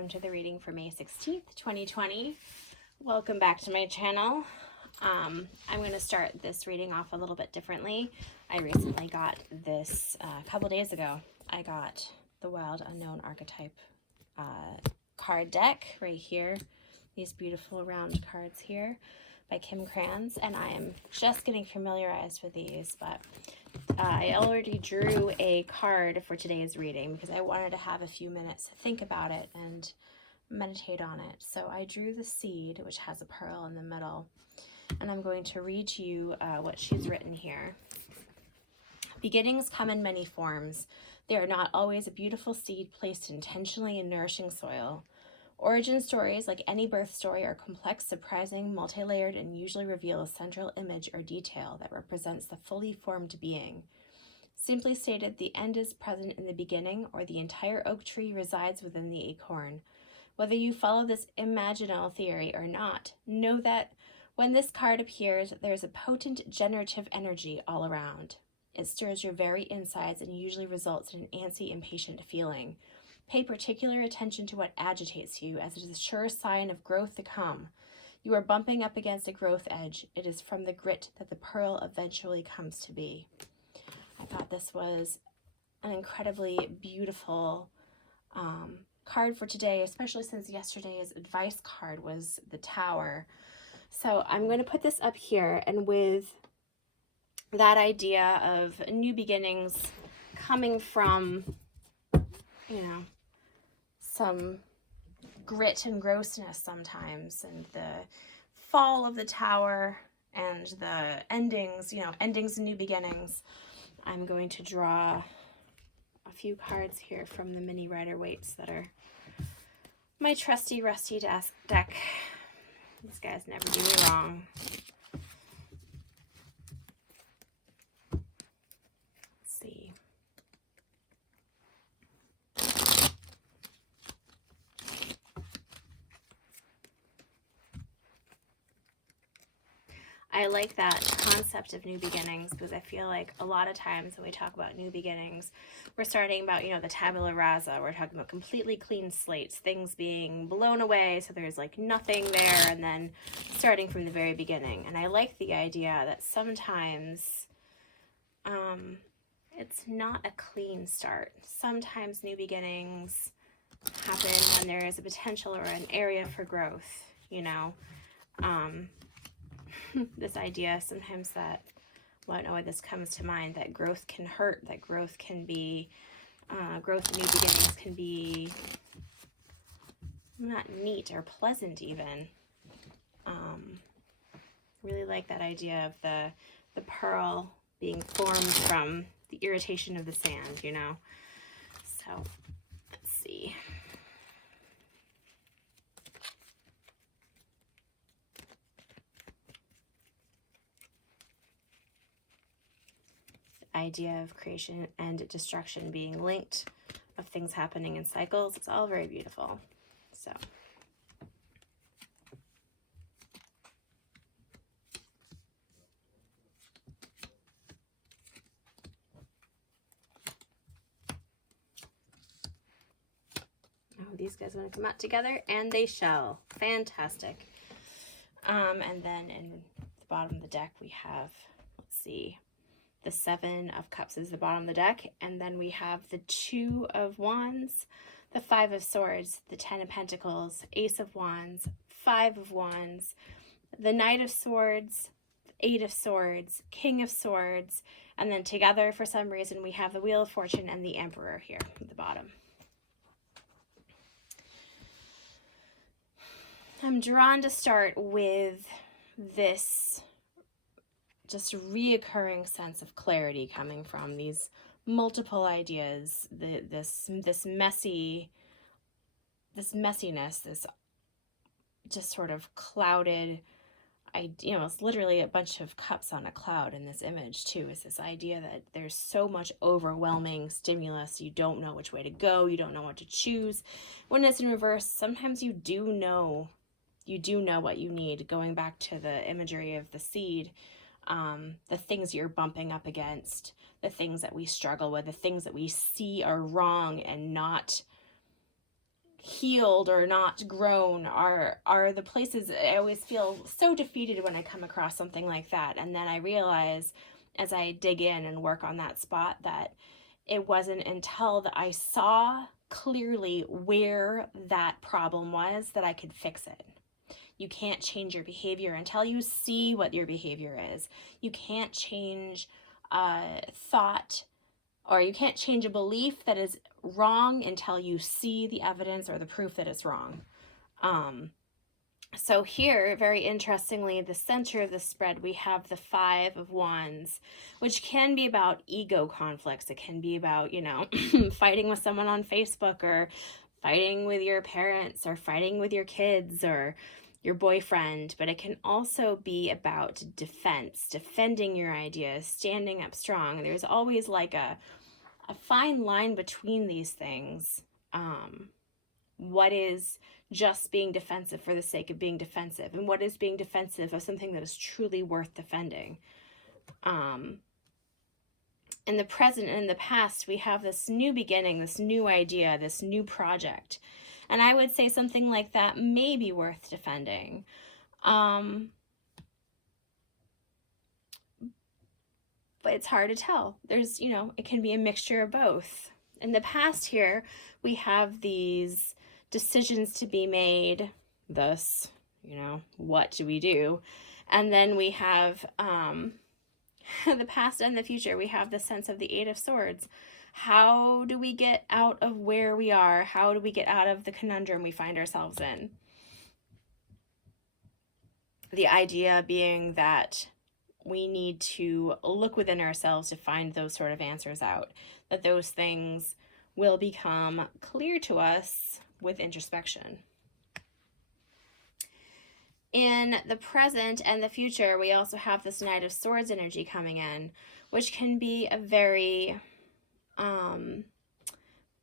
welcome to the reading for May 16th, 2020. Welcome back to my channel. I'm going to start this reading off a little bit differently. I recently got this a couple days ago. I got the Wild Unknown Archetype card deck right here. These beautiful round cards here by Kim Krans, and I am just getting familiarized with these, but I already drew a card for today's reading because I wanted to have a few minutes to think about it and meditate on it. So I drew the seed, which has a pearl in the middle, and I'm going to read to you what she's written here. Beginnings come in many forms. They are not always a beautiful seed placed intentionally in nourishing soil. Origin stories, like any birth story, are complex, surprising, multi-layered, and usually reveal a central image or detail that represents the fully formed being. Simply stated, the end is present in the beginning, or the entire oak tree resides within the acorn. Whether you follow this imaginal theory or not, know that when this card appears, there is a potent generative energy all around. It stirs your very insides and usually results in an antsy, impatient feeling. Pay particular attention to what agitates you, as it is a sure sign of growth to come. You are bumping up against a growth edge. It is from the grit that the pearl eventually comes to be. I thought this was an incredibly beautiful card for today, especially since yesterday's advice card was the Tower. So I'm going to put this up here, and with that idea of new beginnings coming from, you know, some grit and grossness sometimes, and the fall of the Tower and the endings, endings and new beginnings. I'm going to draw a few cards here from the mini Rider-Waite's that are my trusty rusty deck. These guys never do me wrong. Let's see. I like that concept of new beginnings because I feel like a lot of times when we talk about new beginnings, we're starting about, the tabula rasa. We're talking about completely clean slates, things being blown away, so there's like nothing there, and then starting from the very beginning. And I like the idea that sometimes it's not a clean start. Sometimes new beginnings happen when there is a potential or an area for growth, this idea sometimes that, well, I don't know why this comes to mind, that growth can hurt, that growth can be, growth and new beginnings can be not neat or pleasant even. Really like that idea of the pearl being formed from the irritation of the sand, So, let's see. Idea of creation and destruction being linked, of things happening in cycles. It's all very beautiful. So these guys want to come out together, and they shall. Fantastic. And then in the bottom of the deck we have, let's see, the 7 of Cups is the bottom of the deck, and then we have the 2 of Wands, the 5 of Swords, the 10 of Pentacles, Ace of Wands, 5 of Wands, the Knight of Swords, 8 of Swords, King of Swords, and then together for some reason we have the Wheel of Fortune and the Emperor here at the bottom. I'm drawn to start with this just reoccurring sense of clarity coming from these multiple ideas, this messiness, this just sort of clouded, it's literally a bunch of cups on a cloud in this image too. Is this idea that there's so much overwhelming stimulus, you don't know which way to go, you don't know what to choose. When it's in reverse, sometimes you do know what you need. Going back to the imagery of the seed, the things you're bumping up against, the things that we struggle with, the things that we see are wrong and not healed or not grown are the places I always feel so defeated when I come across something like that. And then I realize as I dig in and work on that spot that it wasn't until that I saw clearly where that problem was that I could fix it. You can't change your behavior until you see what your behavior is. You can't change thought, or you can't change a belief that is wrong until you see the evidence or the proof that it's wrong. So here, very interestingly, the center of the spread, we have the 5 of Wands, which can be about ego conflicts. It can be about, fighting with someone on Facebook, or fighting with your parents, or fighting with your kids, or your boyfriend. But it can also be about defense, defending your ideas, standing up strong. There's always like a fine line between these things. What is just being defensive for the sake of being defensive, and what is being defensive of something that is truly worth defending. In the present and in the past, we have this new beginning, this new idea, this new project. And I would say something like that may be worth defending. But it's hard to tell. There's, it can be a mixture of both. In the past here, we have these decisions to be made, thus, what do we do? And then we have the past and the future. We have the sense of the 8 of Swords. How do we get out of where we are? How do we get out of the conundrum we find ourselves in? The idea being that we need to look within ourselves to find those sort of answers out, that those things will become clear to us with introspection. In the present and the future, we also have this Knight of Swords energy coming in, which can be a very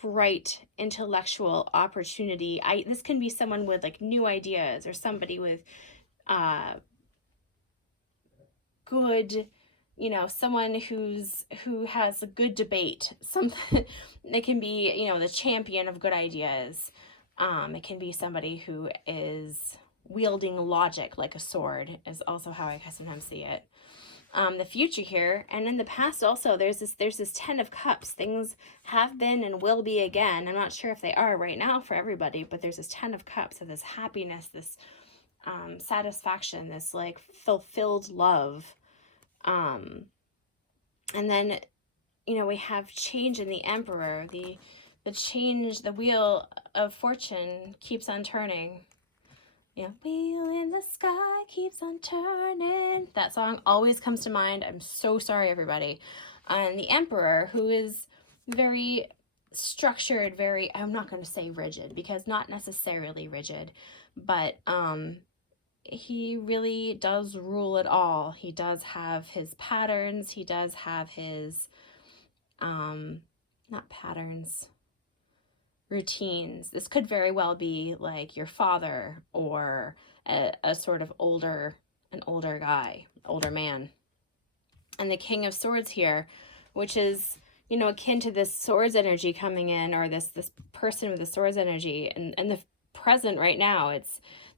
bright intellectual opportunity. This can be someone with like new ideas, or somebody with good, someone who has a good debate. Something it can be, the champion of good ideas. It can be somebody who is wielding logic like a sword, is also how I sometimes see it. The future here, and in the past also, there's this 10 of Cups. Things have been and will be again. I'm not sure if they are right now for everybody, but there's this 10 of Cups of this happiness, this satisfaction, this like fulfilled love. And then, we have change in the Emperor. The change, the wheel of fortune keeps on turning. Wheel in the sky keeps on turning. That song always comes to mind. I'm so sorry, everybody. And the Emperor, who is very structured, I'm not going to say rigid, because not necessarily rigid, but he really does rule it all. He does have his patterns. He does have his, not patterns, routines. This could very well be like your father, or a sort of an older guy, older man. And the King of Swords here, which is, akin to this swords energy coming in, or this person with the swords energy. And the present right now,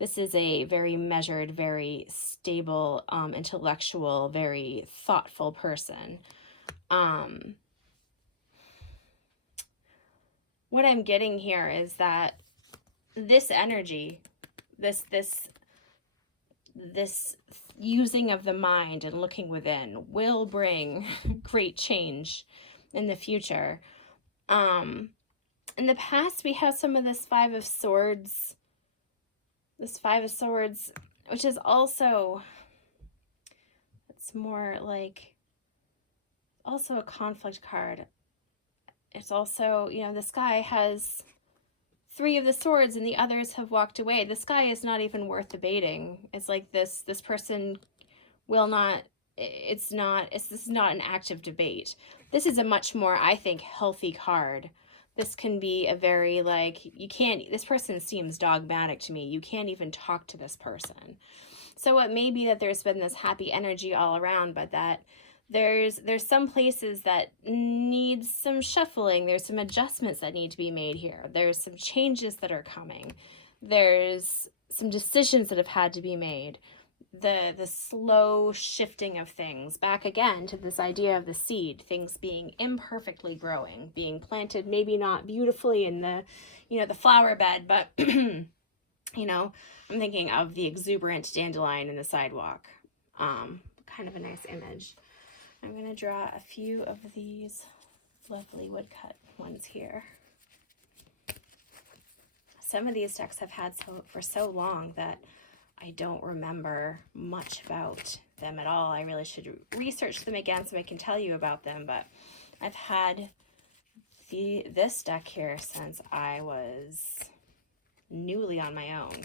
this is a very measured, very stable, intellectual, very thoughtful person. What I'm getting here is that this energy, this using of the mind and looking within will bring great change in the future. In the past, we have some of this 5 of Swords. This 5 of Swords, which is also, it's more like, also a conflict card. It's also, the Sky has 3 of the Swords and the others have walked away. The Sky is not even worth debating. It's like this person will not, this is not an active debate. This is a much more, I think, healthy card. This can be a very, this person seems dogmatic to me. You can't even talk to this person. So it may be that there's been this happy energy all around, but that there's some places that need some shuffling. There's some adjustments that need to be made here. There's some changes that are coming. There's some decisions that have had to be made. The slow shifting of things back again to this idea of the seed, things being imperfectly growing, being planted maybe not beautifully in the, the flower bed, but I'm thinking of the exuberant dandelion in the sidewalk. Kind of a nice image. I'm going to draw a few of these lovely woodcut ones here. Some of these decks I've had for so long that I don't remember much about them at all. I really should research them again so I can tell you about them, but I've had this deck here since I was newly on my own.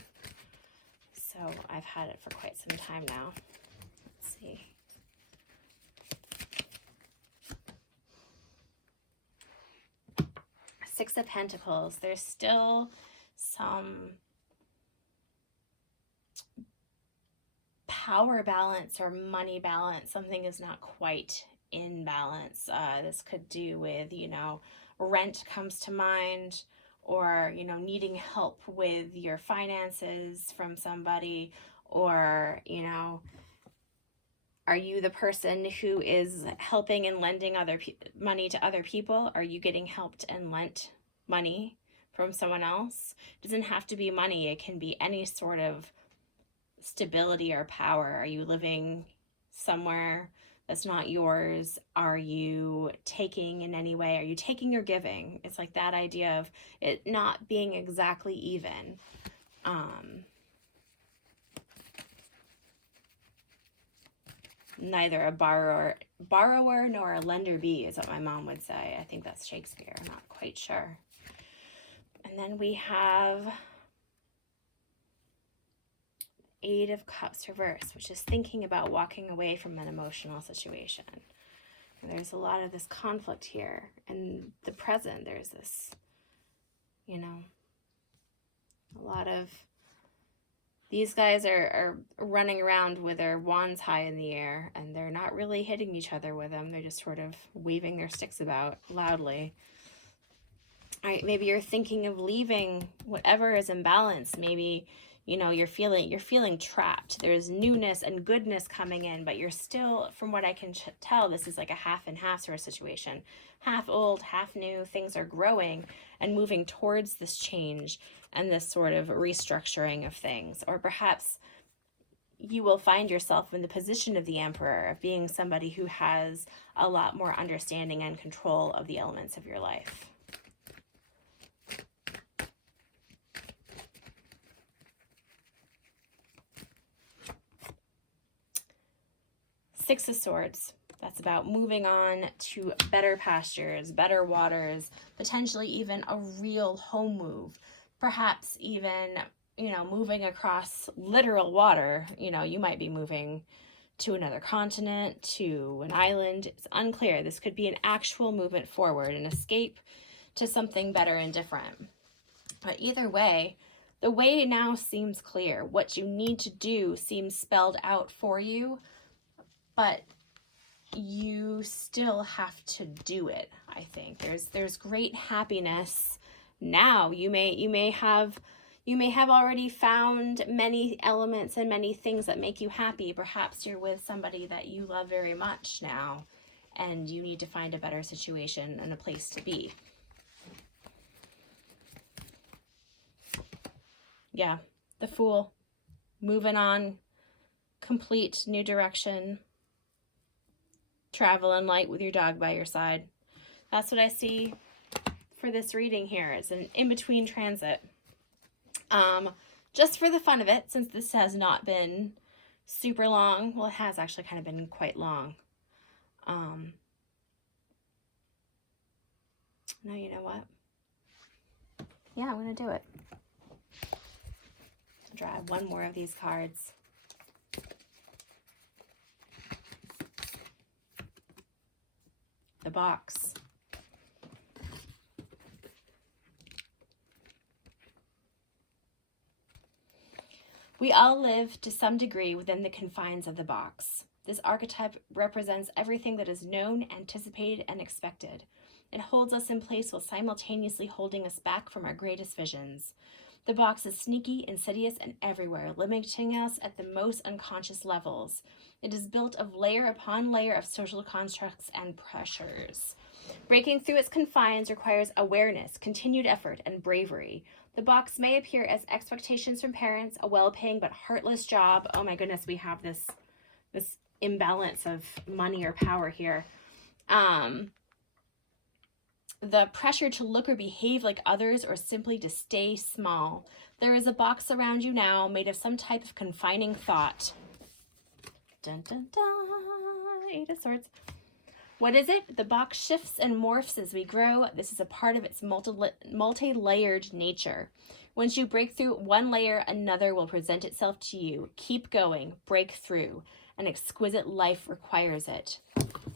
So I've had it for quite some time now. Let's see. Six of Pentacles. There's still some power balance or money balance. Something is not quite in balance. This could do with, rent comes to mind, or, needing help with your finances from somebody, or, are you the person who is helping and lending money to other people? Are you getting helped and lent money from someone else? It doesn't have to be money. It can be any sort of stability or power. Are you living somewhere that's not yours? Are you taking in any way? Are you taking or giving? It's like that idea of it not being exactly even. Neither a borrower nor a lender be is what my mom would say. I think that's Shakespeare. I'm not quite sure. And then we have Eight of Cups reversed, which is thinking about walking away from an emotional situation. And there's a lot of this conflict here. In the present, there's this, a lot of these guys are running around with their wands high in the air, and they're not really hitting each other with them. They're just sort of waving their sticks about loudly. All right, maybe you're thinking of leaving whatever is imbalanced. Maybe, you're feeling trapped. There's newness and goodness coming in, but you're still, from what I can tell, this is like a half and half sort of situation. Half old, half new. Things are growing and moving towards this change and this sort of restructuring of things. Or perhaps you will find yourself in the position of the Emperor, of being somebody who has a lot more understanding and control of the elements of your life. Six of Swords. That's about moving on to better pastures, better waters, potentially even a real home move. Perhaps even, moving across literal water. You might be moving to another continent, to an island. It's unclear. This could be an actual movement forward, an escape to something better and different. But either way, the way now seems clear. What you need to do seems spelled out for you, but you still have to do it. I think there's great happiness now. You may have already found many elements and many things that make you happy. Perhaps you're with somebody that you love very much now, and you need to find a better situation and a place to be. Yeah, the Fool, moving on, complete new direction. Traveling light with your dog by your side. That's what I see for this reading here. It's an in-between transit. Just for the fun of it, since this has not been super long. Well, it has actually kind of been quite long. No, you know what? Yeah, I'm going to do it. I'll draw one more of these cards. The Box. We all live to some degree within the confines of the box. This archetype represents everything that is known, anticipated, and expected. It holds us in place while simultaneously holding us back from our greatest visions. The box is sneaky, insidious, and everywhere, limiting us at the most unconscious levels. It is built of layer upon layer of social constructs and pressures. Breaking through its confines requires awareness, continued effort, and bravery. The box may appear as expectations from parents, a well-paying but heartless job. Oh my goodness, we have this imbalance of money or power here. The pressure to look or behave like others or simply to stay small. There is a box around you now made of some type of confining thought. Dun, dun, dun. Eight of Swords. What is it? The box shifts and morphs as we grow. This is a part of its multi-layered nature. Once you break through one layer, another will present itself to you. Keep going. Break through. An exquisite life requires it.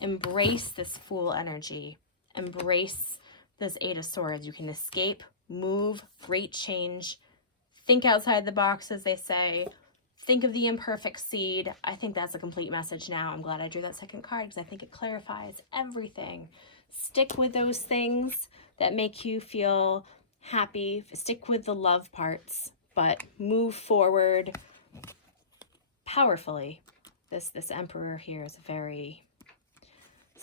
Embrace this Fool energy. Embrace this Eight of Swords. You can escape, move, great change. Think outside the box, as they say. Think of the imperfect seed. I think that's a complete message now. I'm glad I drew that second card because I think it clarifies everything. Stick with those things that make you feel happy. Stick with the love parts, but move forward powerfully. This Emperor here is a very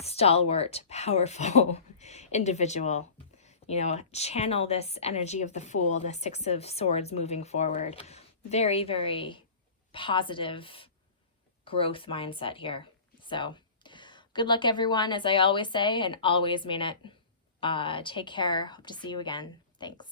stalwart, powerful individual. You know, channel this energy of the Fool, the Six of Swords moving forward. Very, very positive growth mindset here. So good luck, everyone, as I always say, and always mean it. Take care. Hope to see you again. Thanks.